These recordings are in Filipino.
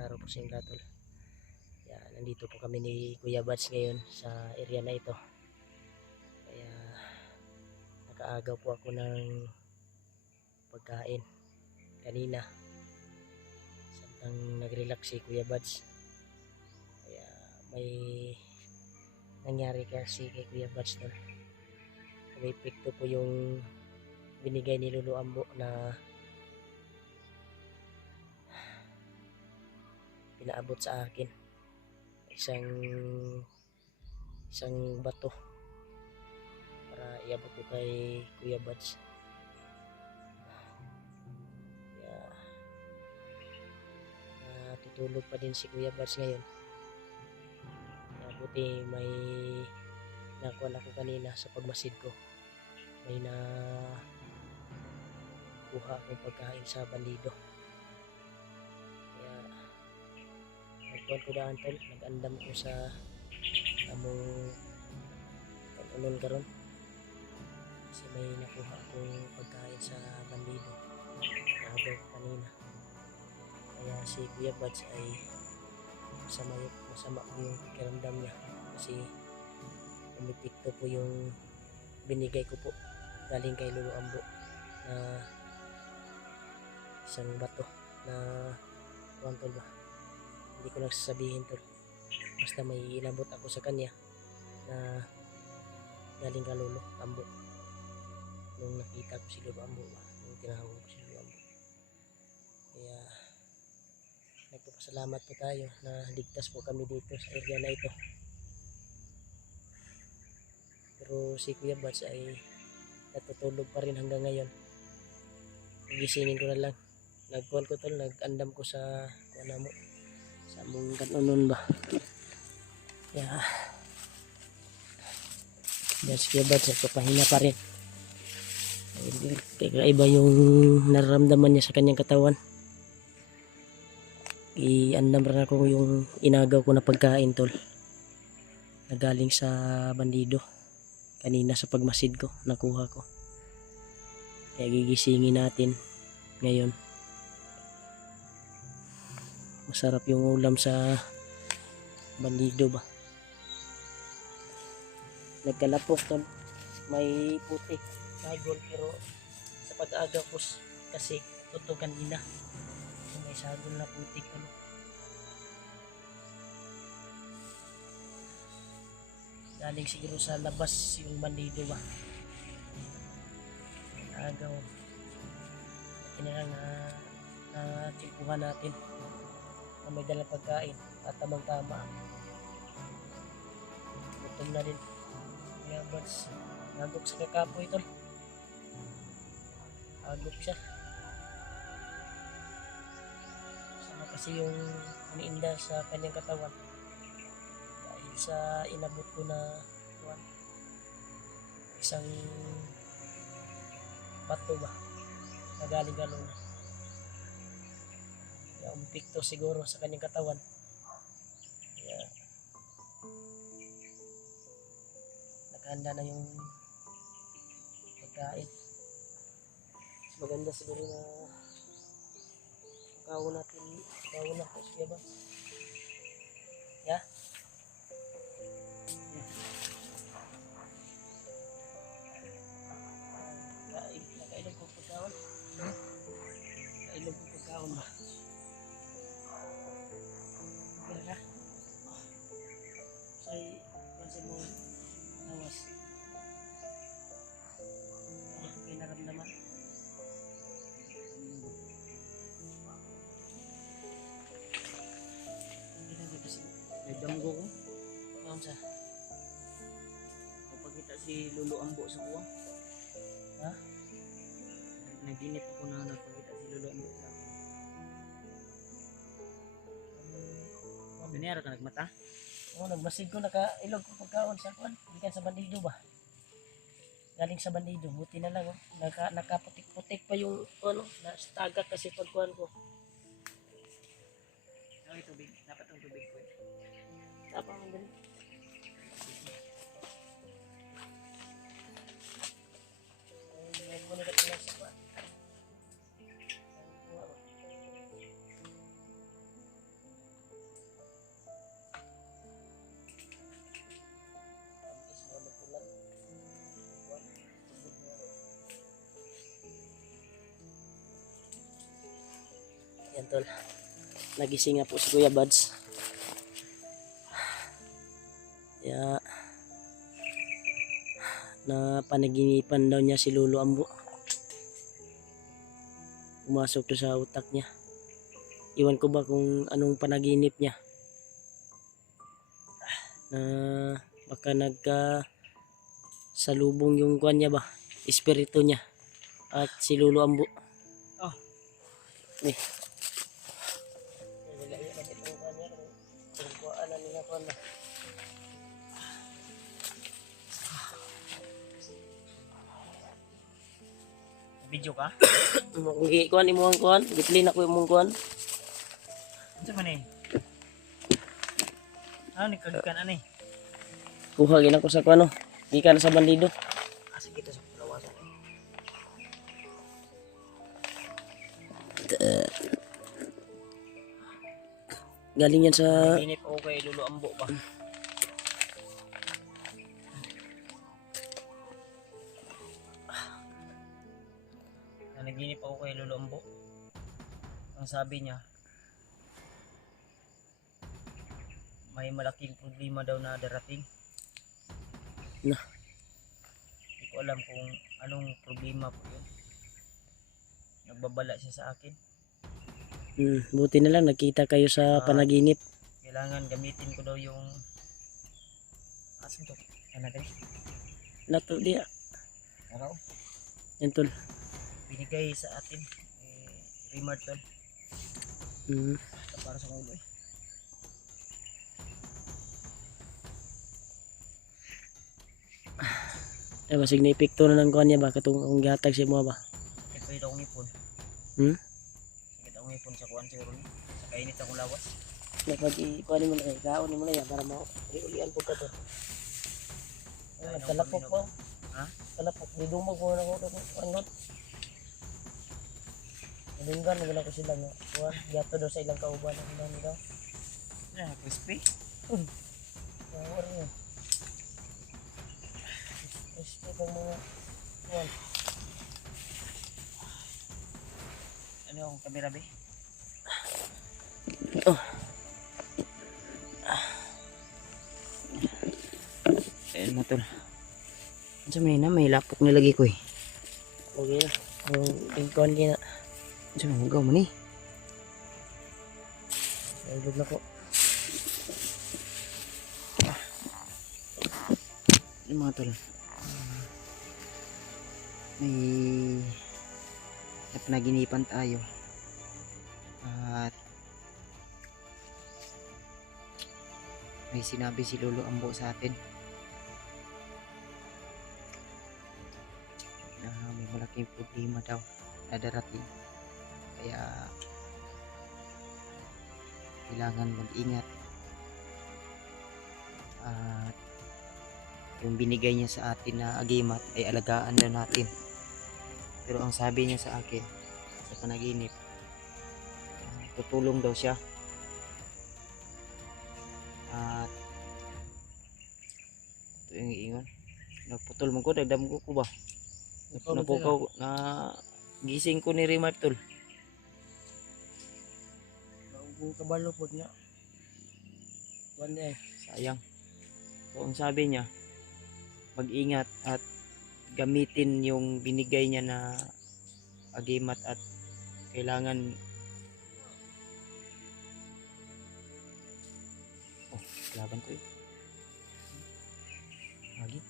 araw po sa inyo lahat, tol. Yan, nandito po kami ni Kuya Bats ngayon sa area na ito. Kaya nakaagaw po ako ng pagkain kanina. Samtang nag-relax si Kuya Bats. Kaya may nangyari kasi kay Kuya Bats, tol. May epekto po yung binigay ni Lolo Ambo na pinaabot sa akin. Isang bato para iabot ko kay Kuya Bats. Kaya tutulog pa din si Kuya Bats ngayon. Kaya buti may nakuha ako kanina sa pagmasid ko. May nakuha akong pagkain sa bandido. Kaya nagkuhan ko daan, tol. Nag-andam ko sa among kanunon karon kasi may nakuha akong pagkain sa bandido naagaw ko kanina. Kaya si Kuya Bats ay masama po yung pakiramdam niya kasi umipikto po yung binigay ko po galing kay Lolo Ambo na isang bato na kuwan, tol ba, hindi ko lang sasabihin, tol. Basta may inabot ako sa kanya na galing kay Lolo Ambo nung nakita ko si Lolo Ambo ba, nung tinawag ko si Lolo Ambo. Kaya nagpapasalamat po tayo na ligtas po kami dito sa area na ito. Pero si Kuya Bats ay natutulog pa rin hanggang ngayon. Gisingin ko na lang. Nagkuhan ko, tol, nag-andam ko sa kuwan mo sa mong kanunon ba. Kaya si Kuya Bats nagpapahinga pa rin. Kakaiba yung nararamdaman niya sa kanyang katawan. I-andam rin ako yung inagaw ko na pagkain, tol, na galing sa bandido kanina sa pagmasid ko, nakuha ko. Kaya gigisingin natin ngayon. Masarap yung ulam sa bandido ba. Nagkalapos, tol, may putik sagol, pero sa pag-agaw ko kasi ito kanina may sagol na putik, ano. Galing siguro sa labas yung bandido ba, agaw. Kailangan na tikuhan natin na may dalang pagkain at tamang tama. Gutom na din. Kaya Bats, nagok sa kakapoy, tol. Agok siya. Sama kasi yung iniinda sa kanyang katawan dahil sa inabot ko na isang bato ba na galing galon. Kaya umipikto siguro sa kanyang katawan. Kaya naghanda na yung pagkain. Maganda siguro na kawon na po siya ba. Yeah. Nakailog ko pagkaon. Nakailog ko pagkaon ba. Okay ka? Kasi mo nawas. Ano ko kayo naramdaman? Nagdamgo ko. Maam sa? Napagkita si Lolo Ambo sa kuwang. Ha? Naginip ako na nagpakita si Lolo Ambo sa akin. Ganyan ka nagmata? Oo, nagmasid ko, nakailog ko pagkaon sa kuwan. Ikan sa bandido ba? Galing sa bandido, buti na lang. Oh. Nakaputik-putik pa yung ano, tagak kasi pagkuhan ko. Okay, tubig. Dapat ang tubig ko. Dapat ang galing. Ay, kunin ka tingnan sa kuwan. tol. Nagising nga po si Kuya Buds. Kaya na panaginipan daw niya si Lolo Ambo. Pumasok to sa utak niya. Iwan ko ba kung anong panaginip niya. Na baka salubong yung kuan niya ba, espiritu niya at si Lolo Ambo. Oh. Ni. Video ka? Kung kuan imo ang kuan, gitlin ako imong kuan. Ano man eh? Nagkagikan ani. Kuha gina ko sa kuan no. Gikan sa bandido. Kasi kita sa palawasan eh. Galing yan sa Inip ako kay Lolo Ambo ba? Nanaginip ako kay Lolo Ambo. Ang sabi niya, may malaking problema daw na darating. na. Hindi ko alam kung anong problema po yun. Nagbabala siya sa akin. Buti na lang nakita kayo sa panaginip. Kailangan gamitin ko daw yung asan to? Ano natin? Nato dia. Araw? Yan tol. Binigay sa atin. Remart tol. Para sa ulo eh. Ay basig na epekto na ng kuan niya ba katong ang gihatag sa mo ba. Pwede akong ipon. Sakit akong ipon sa kuwan siguro ni. Sa kainit akong lawas. Napag ikuan mo na kay kaon mo na yan para ulian po ka to. Kalapok po. Ha? Kalapok di dumog mo na ko kuan. Dunggan mo na ko sila nga. Kuan gato daw sa ilang kauban ang daw. Crispy. Power niya. Crispy pang mga kuan. Ano yung kamera be? Oh. Ayan mo tol. Ano may lapok nilagay ko eh. Okay na. Ang kuan gina. Ano hugaw mo ni? Nalulog na ko. Ano mga tol? May napanaginipan tayo. At may sinabi si Lolo Ambo sa atin na may malaking problema daw na darating. Kaya kailangan mag-ingat. At yung binigay niya sa atin na agimat ay alagaan na natin. Pero ang sabi niya sa akin sa panaginip, tutulong daw siya. At ito yung iingon. Naputol mo ko, dagdam ko ba? Napukaw na gising ko ni Remark tol. Kung kabalo po niya. Kuan eh. Sayang. So ang sabi niya, mag-ingat at gamitin yung binigay niya na agimat at kailangan laban ko yun. Lagi.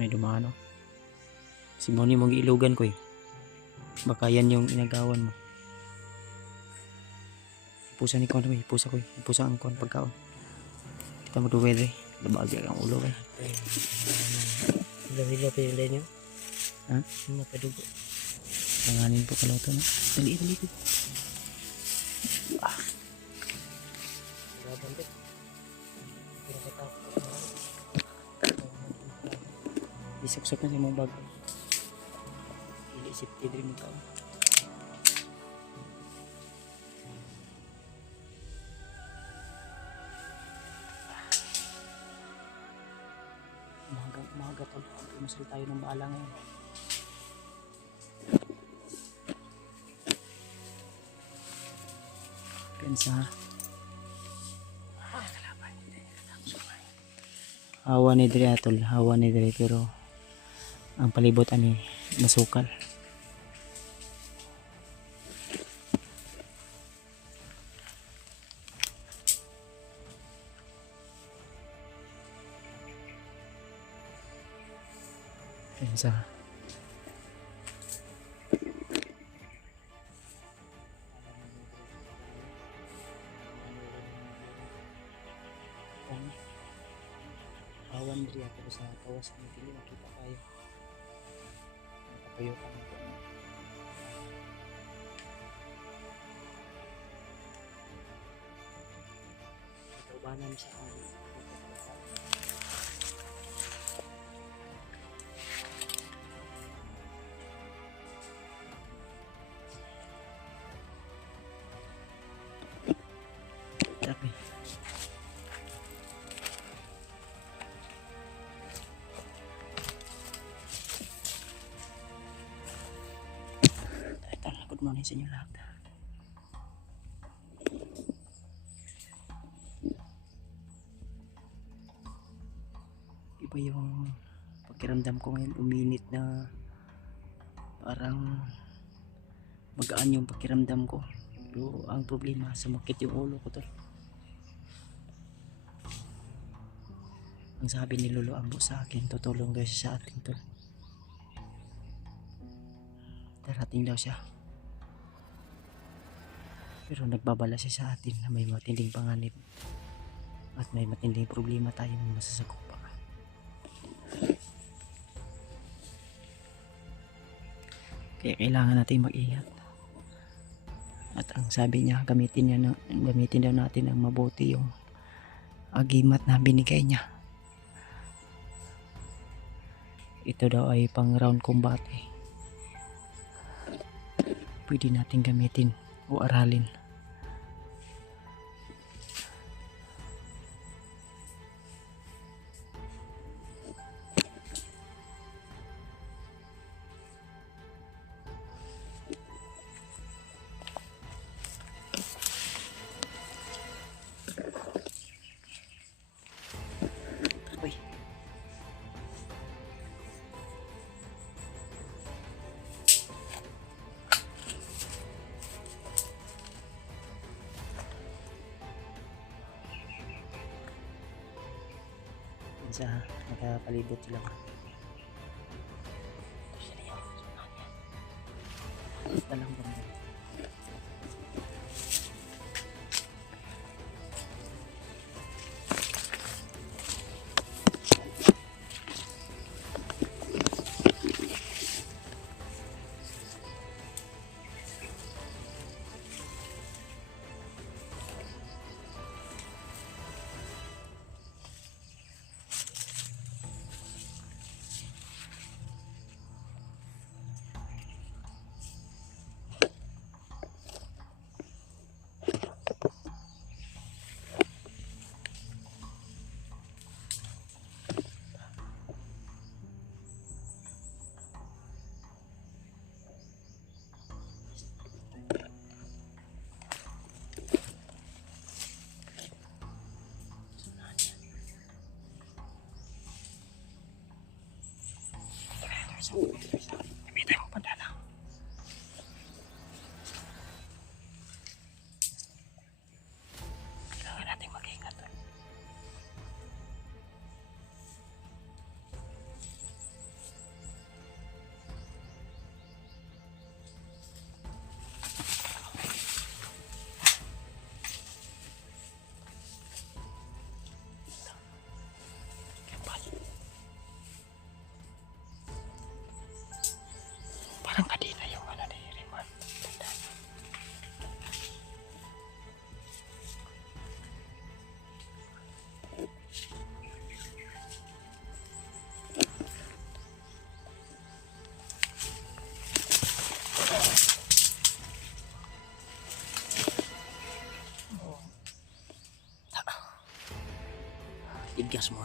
May dumano. Si Moni mong ilugan ko eh. Baka yan yung inagawan mo. Ipusa ni Kwan eh. Ipusa ko eh. Ipusa ang Kwan pagkaon. Kita mo duwede eh. Labagya ang ulo eh. Hilo-hilo pa yung lain nyo. Ha? Yung mapadugo. Langanin po kalaw to na. Dali ko. Laban din. Isok-sok na sa mong bag. Ilisip tidri mo tao. umaga tol. Pumasal tayo ng baala ngayon. Pensa. Hawa ni Dre tol, hawa ni Dre pero ang palibot ani masukal. Pensa. Awan diri ako sa tawas ng dili makita kayo. Nakatayo ka na po. Kaubanan siya ang tapi good morning sa inyo lahat. Iba yung pakiramdam ko ngayon, uminit na parang magaan yung pakiramdam ko. Pero ang problema, sumakit yung ulo ko tol. Ang sabi ni Lolo Ambo sa akin, tutulong daw siya sa atin tol. Darating daw siya. Pero nagbabala siya sa atin na may matinding panganib at may matinding problema tayong masasakupan. Kaya kailangan natin mag-ingat. At ang sabi niya, gamitin daw natin ang mabuti yung agimat na binigay niya. Ito daw ay pang round combat eh. Pwede natin gamitin o aralin. Uy. Sa nakapalibot sila. Dalang banda. Gamitin mo pa lang. Kailangan natin mag-ingat. Parang kanina yung ano ni Riman. Tigas mo.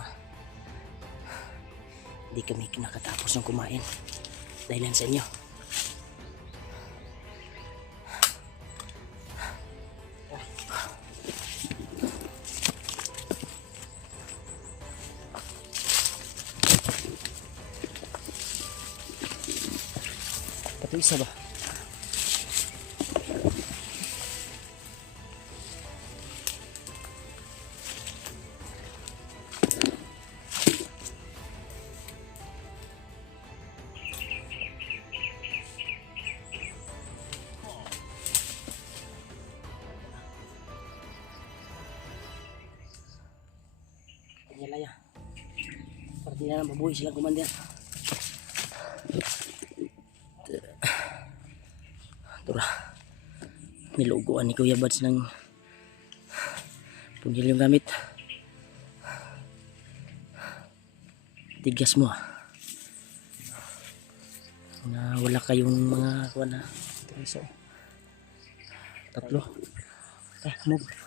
Hindi kami nakatapos ng kumain. Dahilan sa inyo. Ito isa ba? Laya. Para di na mabuhay silang kumandian. Tura. Niluguan ni Kuya Bads ng pungilyong gamit. Tigas mo ah. Na wala kayong mga kuwan na. Ito isa. Tatlo. Move.